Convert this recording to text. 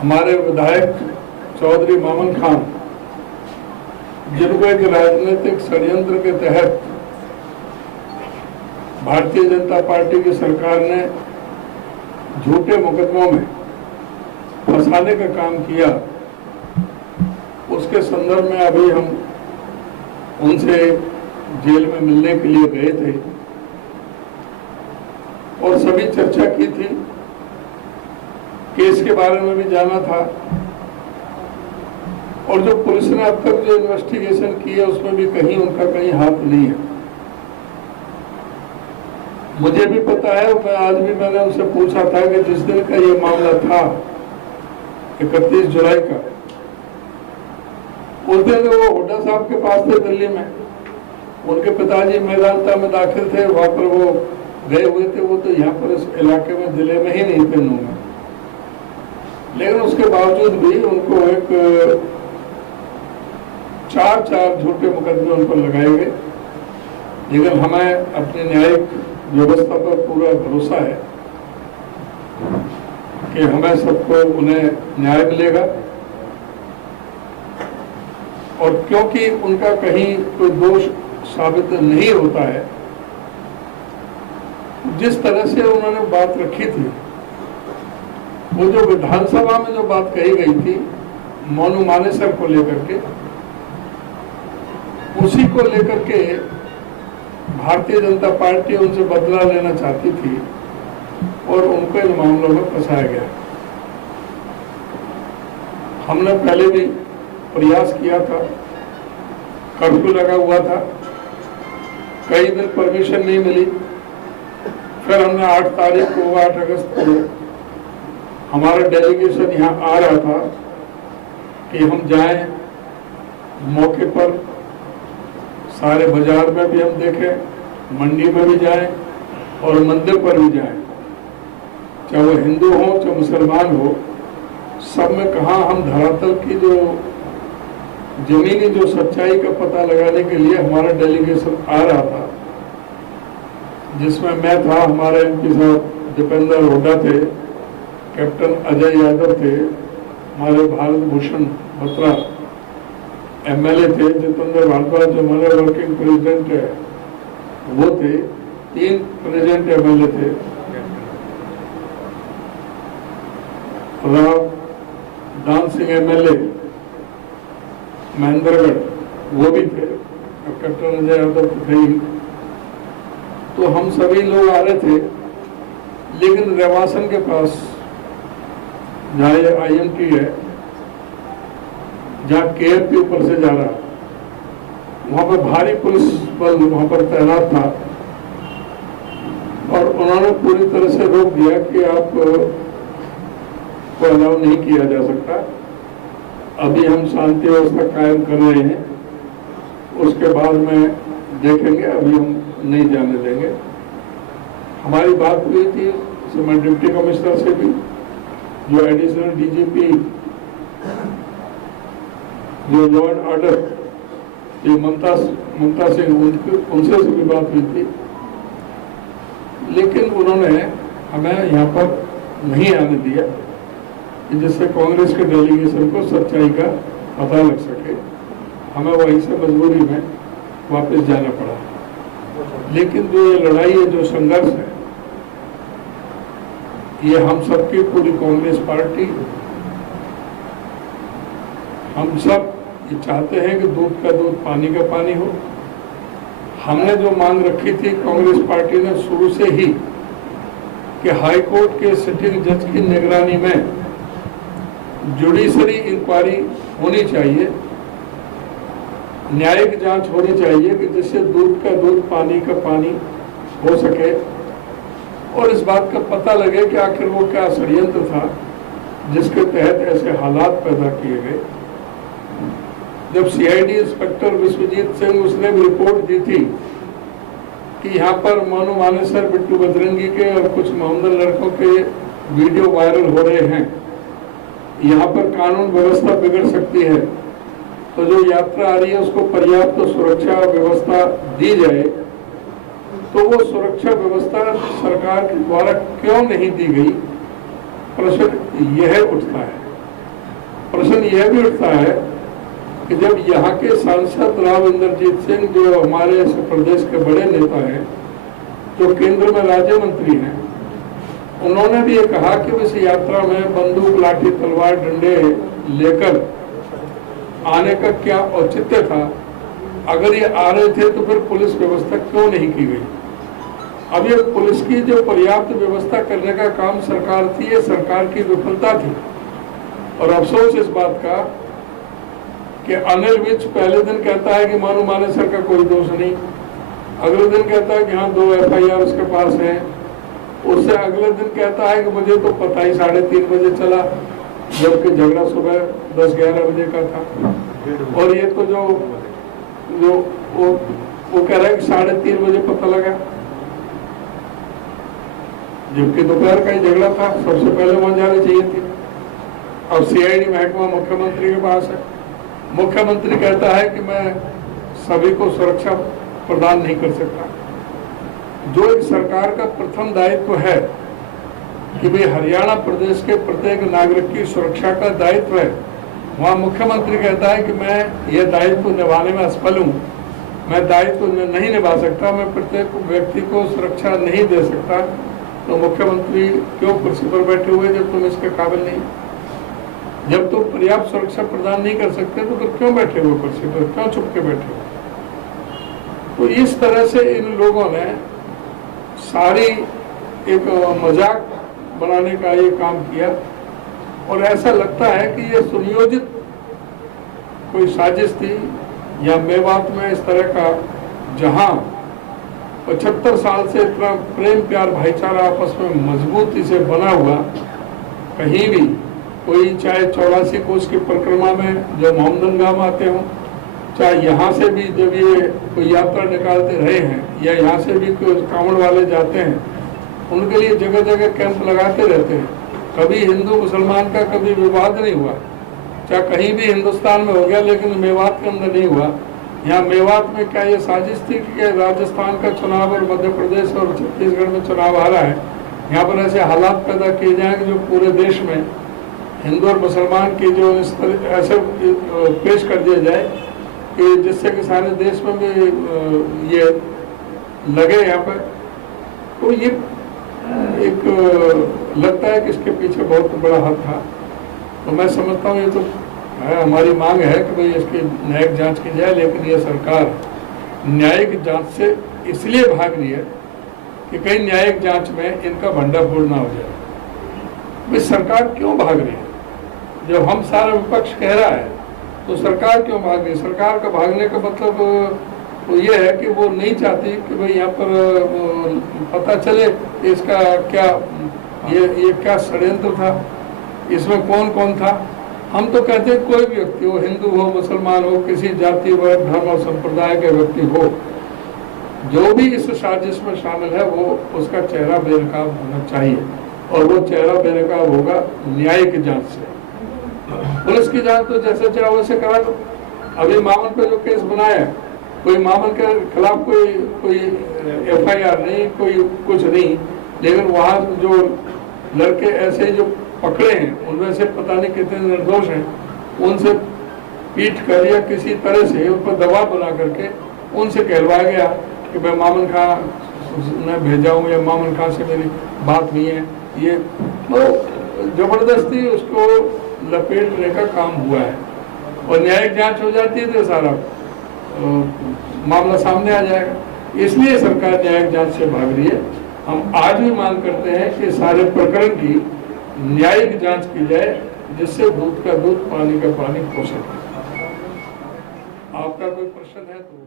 हमारे विधायक चौधरी मामन खान, जिनको एक राजनीतिक षड्यंत्र के तहत भारतीय जनता पार्टी की सरकार ने झूठे मुकदमों में फंसाने का काम किया, उसके संदर्भ में अभी हम उनसे जेल में मिलने के लिए गए थे और सभी चर्चा की थी। केस के बारे में भी जाना था और जो पुलिस ने अब तक जो इन्वेस्टिगेशन की है उसमें भी कहीं उनका कहीं हाथ नहीं है। मुझे भी पता है, मैं आज भी मैंने उनसे पूछा था कि जिस दिन का ये मामला था 31 जुलाई का, उस दिन वो हुड्डा साहब के पास थे दिल्ली में, उनके पिताजी मेदांता में दाखिल थे, वहां पर वो गए हुए थे। वो तो यहाँ पर इस इलाके में जिले में ही नहीं थे, नू में। लेकिन उसके बावजूद भी उनको एक चार झूठे मुकदमे उन पर लगाए गए। लेकिन हमें अपनी न्यायिक व्यवस्था पर पूरा भरोसा है कि हमें सबको उन्हें न्याय मिलेगा। और क्योंकि उनका कहीं कोई दोष साबित नहीं होता है, जिस तरह से उन्होंने बात रखी थी, वो जो विधानसभा में जो बात कही गई थी मोनू मानेसर को लेकर के, उसी को लेकर के भारतीय जनता पार्टी उनसे बदला लेना चाहती थी और उनको इन मामलों में फंसाया गया। हमने पहले भी प्रयास किया था, कर्फ्यू लगा हुआ था, कई दिन परमिशन नहीं मिली। फिर हमने 8 तारीख को 8 अगस्त को हमारा डेलीगेशन यहाँ आ रहा था कि हम जाएं मौके पर, सारे बाजार में भी हम देखें, मंडी में भी जाएं और मंदिर पर भी जाएं, चाहे वो हिंदू हो चाहे मुसलमान हो, सब में कहा हम धरातल की जो जमीनी जो सच्चाई का पता लगाने के लिए हमारा डेलीगेशन आ रहा था, जिसमें मैं था, हमारे एमपी साहब दीपेंद्र हुड्डा थे, कैप्टन अजय यादव थे, हमारे भारत भूषण बत्रा एमएलए थे, जितेंद्र भारद्वाज जो हमारे वर्किंग प्रेसिडेंट है वो थे, 3 प्रेसिडेंट एमएलए थे, राव दान सिंह एमएलए महेंद्रगढ़ वो भी थे, कैप्टन अजय यादव थे ही। तो हम सभी लोग आ रहे थे, लेकिन रेवासन के पास जहाँ ये IMT है, जहाँ KF के ऊपर से जा रहा, वहां पर भारी पुलिस बल वहां पर तैनात था और उन्होंने पूरी तरह से रोक दिया कि आप को अलाउ नहीं किया जा सकता। अभी हम शांति व्यवस्था कायम कर रहे हैं, उसके बाद में देखेंगे, अभी हम नहीं जाने देंगे। हमारी बात हुई थी डिप्टी कमिश्नर से भी, जो एडिशनल DGP जो लॉ एंड ऑर्डर ये ममता सिंह, उनसे भी बात हुई थी, लेकिन उन्होंने हमें यहाँ पर नहीं आने दिया जिससे कांग्रेस के डेलीगेशन को सच्चाई का पता लग सके। हमें वहीं से मजबूरी में वापस जाना पड़ा। लेकिन जो ये लड़ाई है, जो संघर्ष है, ये हम सबकी पूरी कांग्रेस पार्टी, हम सब ये चाहते हैं कि दूध का दूध पानी का पानी हो। हमने जो मांग रखी थी कांग्रेस पार्टी ने शुरू से ही कि हाई कोर्ट के सिटिंग जज की निगरानी में जुडिशरी इंक्वायरी होनी चाहिए, न्यायिक जांच होनी चाहिए कि जिससे दूध का दूध पानी का पानी हो सके और इस बात का पता लगे कि आखिर वो क्या षड्यंत्र था जिसके तहत ऐसे हालात पैदा किए गए। जब CID इंस्पेक्टर विश्वजीत सिंह उसने भी रिपोर्ट दी थी कि यहाँ पर मोनू मानेसर, बिट्टू बजरंगी के और कुछ मोहम्मद लड़कों के वीडियो वायरल हो रहे हैं, यहाँ पर कानून व्यवस्था बिगड़ सकती है, तो जो यात्रा आ रही है उसको पर्याप्त तो सुरक्षा व्यवस्था दी जाए, तो वो सुरक्षा व्यवस्था सरकार के द्वारा क्यों नहीं दी गई, प्रश्न यह उठता है। प्रश्न यह भी उठता है कि जब यहाँ के सांसद राव इंद्रजीत सिंह, जो हमारे इस प्रदेश के बड़े नेता हैं, जो केंद्र में राज्य मंत्री हैं, उन्होंने भी ये कहा कि इस यात्रा में बंदूक, लाठी, तलवार, डंडे लेकर आने का क्या औचित्य था। अगर ये आ रहे थे तो फिर पुलिस व्यवस्था क्यों नहीं की गई। अब ये पुलिस की जो पर्याप्त व्यवस्था करने का काम सरकार थी, ये सरकार की विफलता थी। और अफसोस इस बात का कि अनिल विज पहले दिन कहता है कि मानो मानेसर का कोई दोष नहीं, अगले दिन कहता है कि हाँ 2 FIR उसके पास है, उससे अगले दिन कहता है कि मुझे तो पता ही 3:30 बजे चला, जबकि झगड़ा सुबह 10-11 बजे का था। और ये तो जो वो कह रहा है कि 3:30 बजे पता लगा, जबकि दोपहर का ही झगड़ा था, सबसे पहले वहां जानी चाहिए थी। अब CID महकमा मुख्यमंत्री के पास है, मुख्यमंत्री कहता है कि मैं सभी को सुरक्षा प्रदान नहीं कर सकता। जो एक सरकार का प्रथम दायित्व है कि भाई हरियाणा प्रदेश के प्रत्येक नागरिक की सुरक्षा का दायित्व है, वहाँ मुख्यमंत्री कहता है कि मैं ये दायित्व निभाने में असफल हूँ, मैं दायित्व नहीं निभा सकता, मैं प्रत्येक व्यक्ति को सुरक्षा नहीं दे सकता। तो मुख्यमंत्री क्यों कुर्सी पर बैठे हुए जब तुम इसके काबिल नहीं, जब तुम पर्याप्त सुरक्षा प्रदान नहीं कर सकते तो फिर क्यों बैठे हुए कुर्सी पर, क्यों छुप के बैठे हुए। तो इस तरह से इन लोगों ने सारी एक मजाक बनाने का ये काम किया। और ऐसा लगता है कि ये सुनियोजित कोई साजिश थी, या मेवात में इस तरह का, जहां 75 साल से इतना प्रेम प्यार भाईचारा आपस में मजबूती से बना हुआ, कहीं भी कोई चाहे 84 कोस की परिक्रमा में जो मोहम्मदनगाम आते हों, चाहे यहाँ से भी जब ये कोई यात्रा निकालते रहे हैं, या यहाँ से भी कोई कांवड़ वाले जाते हैं, उनके लिए जगह जगह कैंप लगाते रहते हैं। कभी हिंदू मुसलमान का कभी विवाद नहीं हुआ, चाहे कहीं भी हिंदुस्तान में हो गया, लेकिन मेवात के अंदर नहीं हुआ। यहाँ मेवात में क्या ये साजिश थी कि राजस्थान का चुनाव और मध्य प्रदेश और छत्तीसगढ़ में चुनाव आ रहा है, यहाँ पर ऐसे हालात पैदा किए जाएं कि जो पूरे देश में हिंदू और मुसलमान की जो ऐसे पेश कर दिया जाए कि जिससे कि सारे देश में भी ये लगे यहाँ पर। तो ये एक लगता है कि इसके पीछे बहुत बड़ा हाथ था। तो मैं समझता हूँ ये तो है, हमारी मांग है कि भाई इसकी न्यायिक जांच की जाए, लेकिन ये सरकार न्यायिक जांच से इसलिए भाग रही है कि कहीं न्यायिक जांच में इनका भंडाफोड़ ना हो जाए। भाई सरकार क्यों भाग रही है? जब हम सारा विपक्ष कह रहा है तो सरकार क्यों भाग रही है? सरकार का भागने का मतलब तो ये है कि वो नहीं चाहती कि भाई यहाँ पर पता चले इसका क्या ये क्या षड्यंत्र था, इसमें कौन कौन था। हम तो कहते हैं कोई भी व्यक्ति हो, हिंदू हो, मुसलमान हो, किसी जाति वर्ग धर्म और संप्रदाय के व्यक्ति हो, जो भी इस साजिश में शामिल है वो उसका चेहरा बेनकाब होना चाहिए, और वो चेहरा बेनकाब होगा न्यायिक जांच से। पुलिस की जांच तो जैसे चाहे वैसे करा दो। अभी मामन पे जो केस बनाया है, कोई मामन के खिलाफ कोई FIR नहीं, कोई कुछ नहीं, लेकिन वहाँ जो लड़के ऐसे जो पकड़े हैं उनमें से पता नहीं कितने निर्दोष हैं, उनसे पीट कर या किसी तरह से उन पर दबाव बना करके उनसे कहलवाया गया कि मैं मामन खां ने भेजा हूँ या मामन खां से मेरी बात नहीं है। ये तो जबरदस्ती उसको लपेटने का काम हुआ है, और न्यायिक जांच हो जाती है तो सारा मामला सामने आ जाएगा। इसलिए सरकार न्यायिक जांच से भाग रही है। हम आज भी मांग करते हैं कि सारे प्रकरण की न्यायिक जांच की जाए, जिससे दूध का दूध पानी का पानी हो सके। आपका कोई प्रश्न है तो